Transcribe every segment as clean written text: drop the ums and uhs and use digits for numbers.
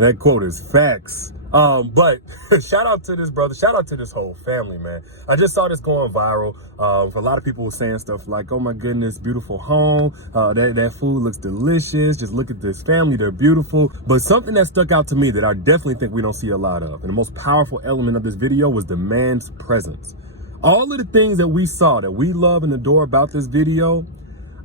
And that quote is facts. But shout out to this brother. Shout out to this whole family, man. I just saw this going viral. For a lot of people were saying stuff like, oh my goodness, beautiful home. That food looks delicious. Just look at this family. They're beautiful. But something that stuck out to me that I definitely think we don't see a lot of, and the most powerful element of this video, was the man's presence. All of the things that we saw, that we love and adore about this video,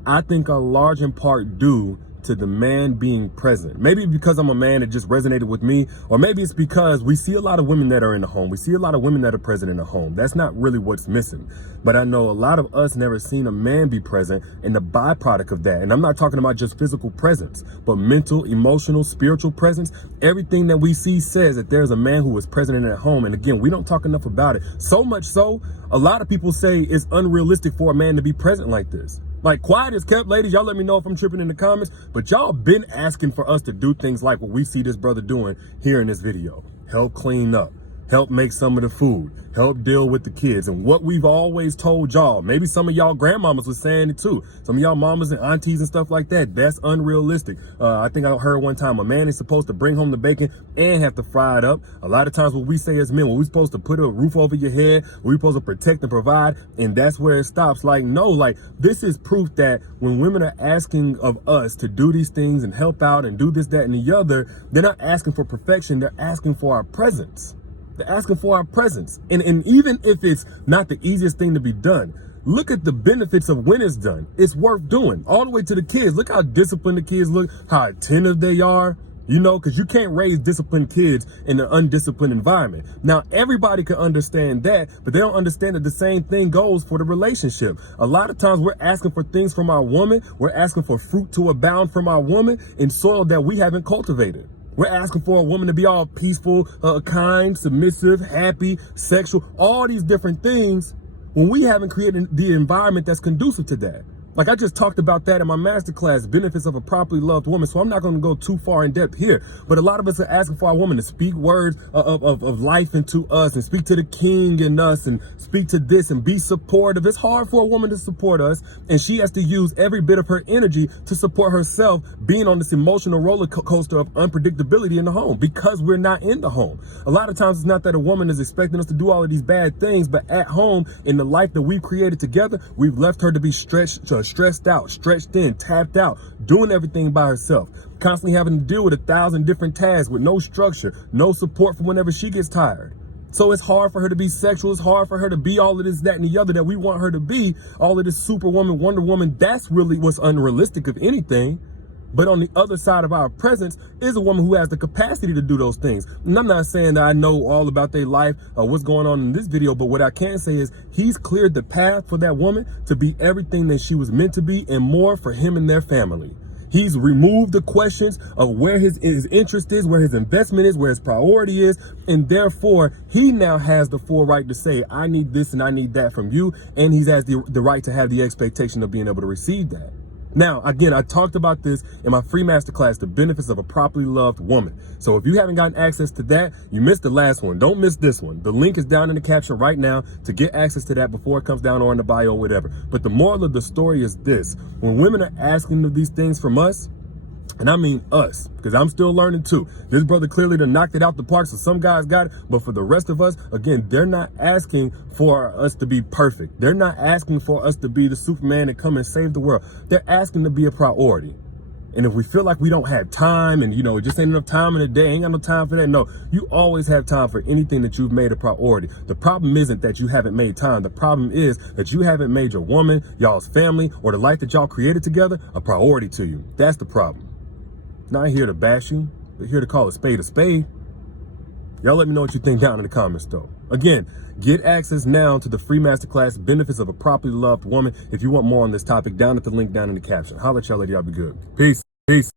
I think are large in part due to the man being present. Maybe because I'm a man, it just resonated with me, or maybe it's because we see a lot of women that are in the home. We see a lot of women that are present in the home. That's not really what's missing. But I know a lot of us never seen a man be present, and the byproduct of that, and I'm not talking about just physical presence, but mental, emotional, spiritual presence. Everything that we see says that there's a man who is present in that home. And again, we don't talk enough about it. So much so, a lot of people say it's unrealistic for a man to be present like this. Like, quiet is kept, ladies. Y'all let me know if I'm tripping in the comments. But y'all been asking for us to do things like what we see this brother doing here in this video. Help clean up. Help make some of the food. Help deal with the kids. And what we've always told y'all, maybe some of y'all grandmamas was saying it too. Some of y'all mamas and aunties and stuff like that, that's unrealistic. I think I heard one time a man is supposed to bring home the bacon and have to fry it up. A lot of times what we say as men, when we're supposed to put a roof over your head, we're supposed to protect and provide, and that's where it stops. Like, no, like, this is proof that when women are asking of us to do these things and help out and do this, that, and the other, they're not asking for perfection, they're asking for our presence. They're asking for our presence. And even if it's not the easiest thing to be done, look at the benefits of when it's done. It's worth doing. All the way to the kids. Look how disciplined the kids look, how attentive they are. You know, because you can't raise disciplined kids in an undisciplined environment. Now, everybody can understand that, but they don't understand that the same thing goes for the relationship. A lot of times we're asking for things from our woman. We're asking for fruit to abound from our woman in soil that we haven't cultivated. We're asking for a woman to be all peaceful, kind, submissive, happy, sexual, all these different things when we haven't created the environment that's conducive to that. Like I just talked about that in my masterclass, benefits of a properly loved woman. So I'm not going to go too far in depth here. But a lot of us are asking for our woman to speak words of life into us and speak to the king in us and speak to this and be supportive. It's hard for a woman to support us, and she has to use every bit of her energy to support herself being on this emotional roller coaster of unpredictability in the home because we're not in the home. A lot of times it's not that a woman is expecting us to do all of these bad things, but at home in the life that we've created together, we've left her to be stressed out, stretched thin, tapped out, doing everything by herself, constantly having to deal with 1,000 different tasks with no structure, no support for whenever she gets tired. So it's hard for her to be sexual. It's hard for her to be all of this, that, and the other that we want her to be, all of this Superwoman, Wonder Woman. That's really what's unrealistic, if anything. But on the other side of our presence is a woman who has the capacity to do those things. And I'm not saying that I know all about their life or what's going on in this video, but what I can say is he's cleared the path for that woman to be everything that she was meant to be and more for him and their family. He's removed the questions of where his interest is, where his investment is, where his priority is. And therefore, he now has the full right to say, I need this and I need that from you. And he has the right to have the expectation of being able to receive that. Now, again, I talked about this in my free masterclass, the benefits of a properly loved woman. So if you haven't gotten access to that, you missed the last one. Don't miss this one. The link is down in the caption right now to get access to that before it comes down or in the bio or whatever. But the moral of the story is this. When women are asking of these things from us, and I mean us, because I'm still learning too. This brother clearly done knocked it out the park, so some guys got it. But for the rest of us, again, they're not asking for us to be perfect. They're not asking for us to be the Superman and come and save the world. They're asking to be a priority. And if we feel like we don't have time and, you know, it just ain't enough time in a day, ain't got no time for that. No, you always have time for anything that you've made a priority. The problem isn't that you haven't made time. The problem is that you haven't made your woman, y'all's family, or the life that y'all created together a priority to you. That's the problem. Not here to bash you, but here to call a spade a spade. Y'all let me know what you think down in the comments though. Again, get access now to the free masterclass, benefits of a properly loved woman. If you want more on this topic, down at the link down in the caption. Holla at y'all later, y'all be good. Peace. Peace.